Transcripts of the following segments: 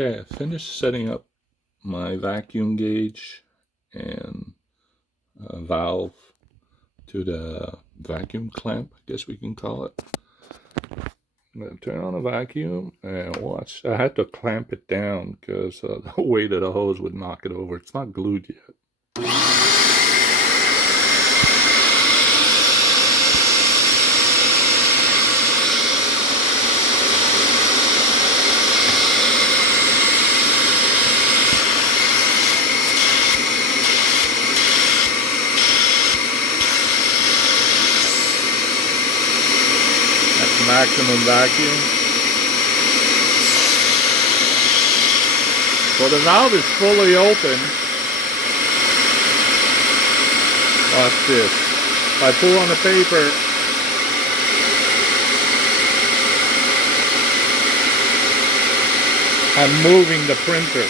Okay, I finished setting up my vacuum gauge and valve to the vacuum clamp, I guess we can call it. I'm going to turn on the vacuum and watch. I had to clamp it down because the weight of the hose would knock it over. It's not glued yet. Maximum vacuum. So the valve is fully open. Watch this. If I pull on the paper, I'm moving the printer.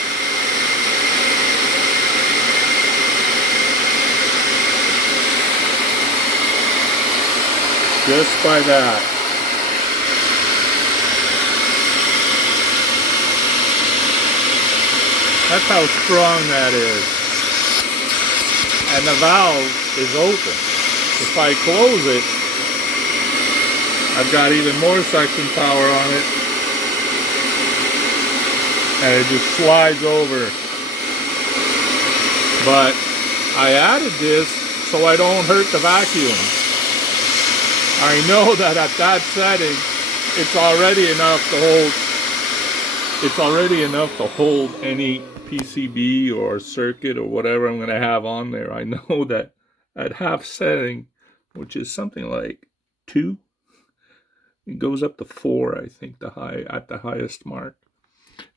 Just by that. That's how strong that is. And the valve is open. If I close it, I've got even more suction power on it. And it just slides over. But I added this so I don't hurt the vacuum. I know that at that setting, it's already enough to hold any PCB or circuit or whatever I'm going to have on there. I know that at half setting, which is something like 2, it goes up to 4, I think, at the highest mark.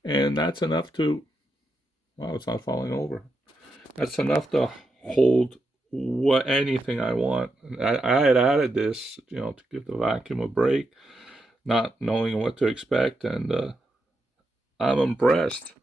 And that's enough to, wow, it's not falling over. That's enough to hold anything I want. I had added this, to give the vacuum a break, not knowing what to expect, and I'm impressed.